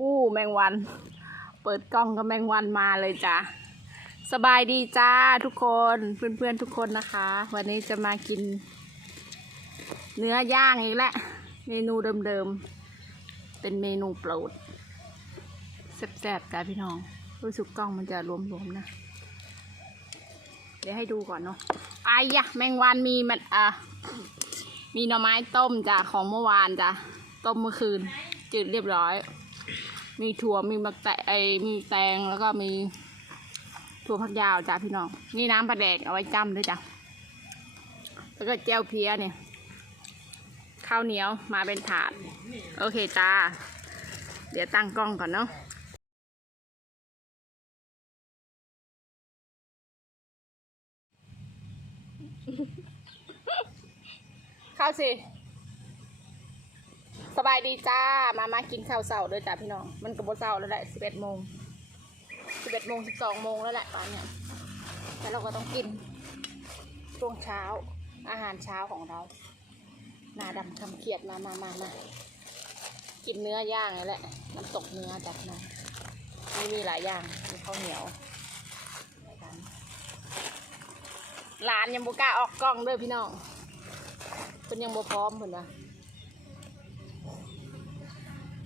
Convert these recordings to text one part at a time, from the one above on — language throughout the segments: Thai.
อู้แมงวัน เปิดกล้องก็แมงวันมาเลยจ้ะสบายดีจ้าทุกคนเพื่อนๆทุกคนนะคะ วันนี้จะมากิน เนื้อย่างอีกแล้วเมนูเดิมๆ เป็นเมนูโปรดแซ่บๆจ้าพี่น้อง รู้สึกกล้องมันจะรวมๆนะ เดี๋ยวให้ดูก่อนเนาะไอ้ยะแมงวันมีมันอะมีหน่อไม้ต้มจ้ะของเมื่อวานจ้ะต้มเมื่อคืน จืดเรียบร้อย มีถั่วมีมะแตไอมีแตงแล้วก็มีถั่วผักยาวจ้ะพี่น้องนี่น้ำปลาแดกเอาไว้จ้ำด้วยจ้ะแล้วก็เจลเพียเนี่ยข้าวเหนียวมาเป็นถาด โอเคจ้า เดี๋ยวตั้งกล้องก่อนเนาะข้าวสิ สบายดีจ้า มามากินข้าวเสาด้วยจ้าพี่น้อง มันก็บ่เสาแล้วแหละสิบเอ็ดโมงสิบเอ็ดโมงสิบสองโมงแล้วแหละตอนเนี้ยแต่เราก็ต้องกินช่วงเช้า อาหารเช้าของเราหนาดำคำเขียดมามามามากินเนื้อย่างนี่แหละ น้ำตกเนื้อจากนั้นนี่มีหลายอย่าง มีข้าวเหนียวร้านยังบ่กล้าออกกล้องเด้อพี่น้องเป็นยังบ่พร้อมเหมือนนะ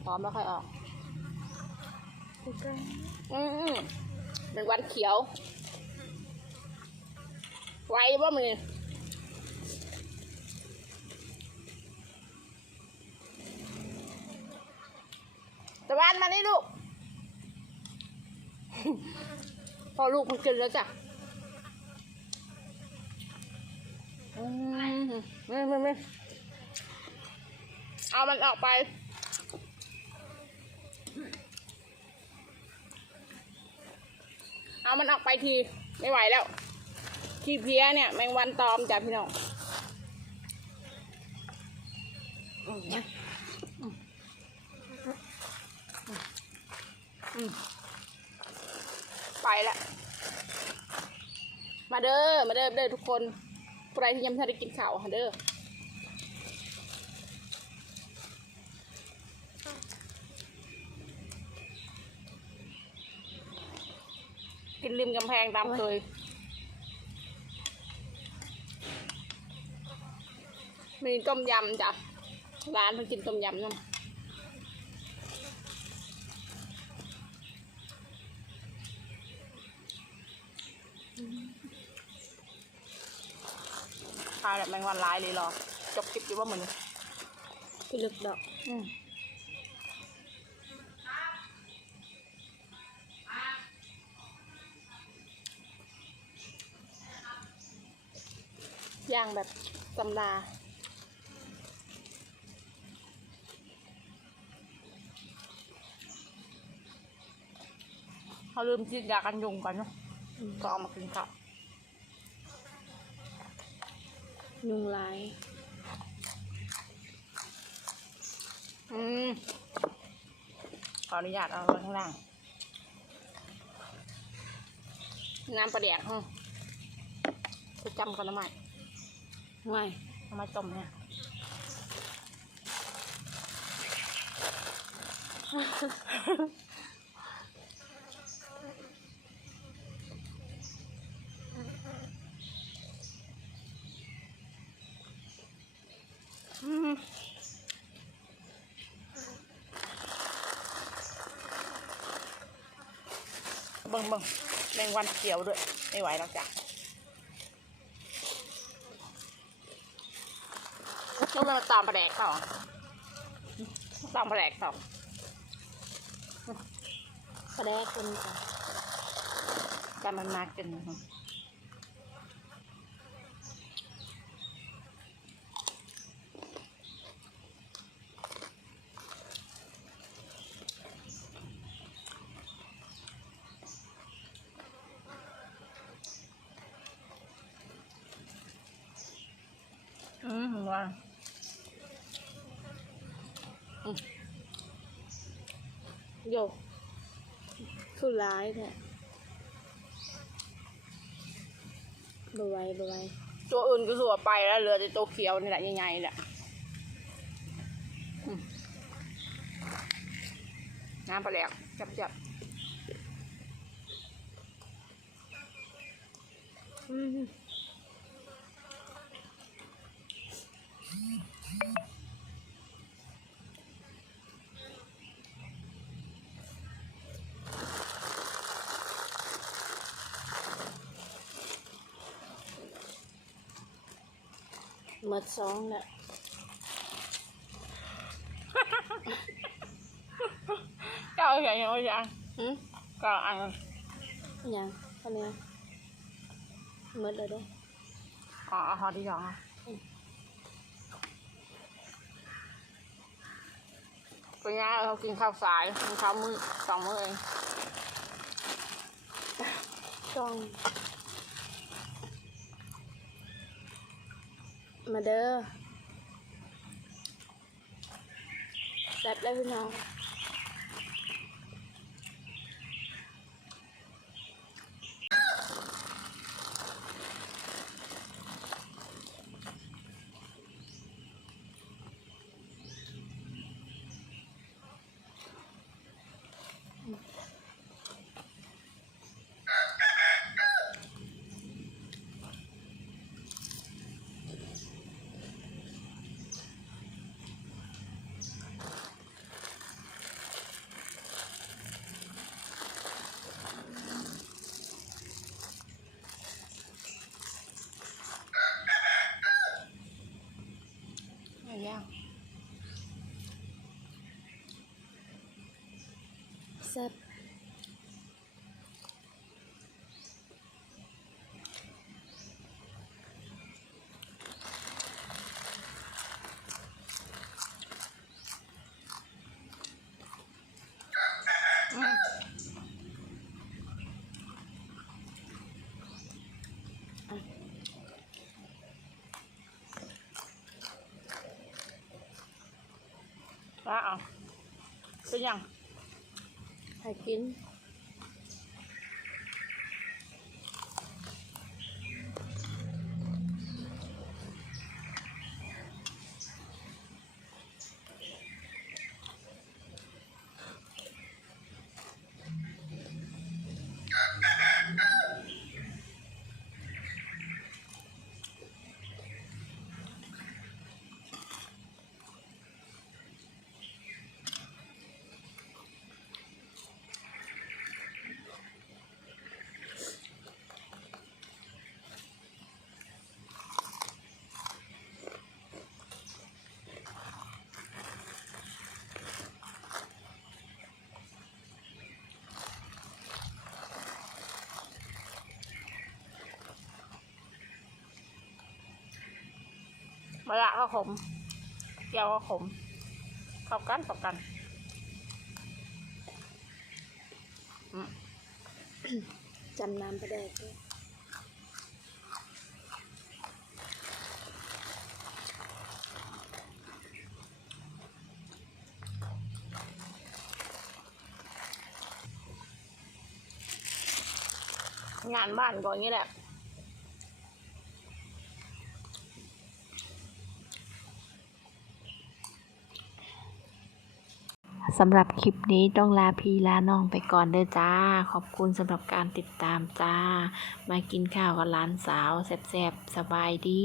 พร้อมแล้วค่อยออกอืมเป็นวันเขียว ไวบ่มือตะวันมานี่ลูก พอลูกมันกินแล้วจ้ะอืมไม่ไม่ไม่เอามันออกไป เอามันออกไปทีไม่ไหวแล้ว ขี้เพี้ยเนี่ยแมงวันตอมจ้ะพี่น้องไปละมาเด้อมาเด้อเด้อทุกคนใครที่ยังไม่ทันได้กินข้าวค่ะเด้อ กินริมกำแพงตามเคย มีต้มยำจ้ะ ร้านเพิ่งกินต้มยำน้ำทายแบบแมงวันร้ายเลยเหรอ จบคลิปดีว่าเหมือนพี่ลึกดอก อืม ย่างแบบสำลาเขาลืมฉีดยากันยุงกันเนาะก็เอามากินข้าวยุงลาย อืม ขออนุญาตเอาไว้ข้างล่าง น้ำปลาแดกฮะจะจำกันทำไมง่ายทำไมต้มเนี่ยอืมบิ่งบิ่งแมงวันเขียวด้วย ไม่ไหวแล้วจ้ะ ต้องมาตามปลาแดกเขาเหรอตามปลาแดกเขากระแดกคนค่ะการมันมากินอืมว่ โยกคือร้ายแท้บไหวายบวายตัวอื่นก็สัวไปแล้วเหลือแต่ตัวเขียวนี่แหละใหญ่ๆแหละนน้ำปลาแหลกจับจับอืม หมดสองแล้วเก้าอย่างยังยังหืมเก้าอันอิหยังอันเนี้ยหมดเลยเด้ออ๋อเอาพอที่สองอะเป็นไงเขากินข้าวสายกินข้าวมือสองมื้อเองต้อง มาเด้อแซ่บแล้วพี่น้อง ย่างแซ่บ เอาเป็นยังให้กิน มะระก็ขมเกี๊ยวก็ขมเข้ากันเข้ากันจำน้ำไปได้ด้วยงานบ้านก็อย่างนี้แหละ สำหรับคลิปนี้ต้องลาพี่ลาน้องไปก่อนเด้อจ้า ขอบคุณสำหรับการติดตามจ้า มากินข้าวกับหลานสาวแซ่บๆสบายดี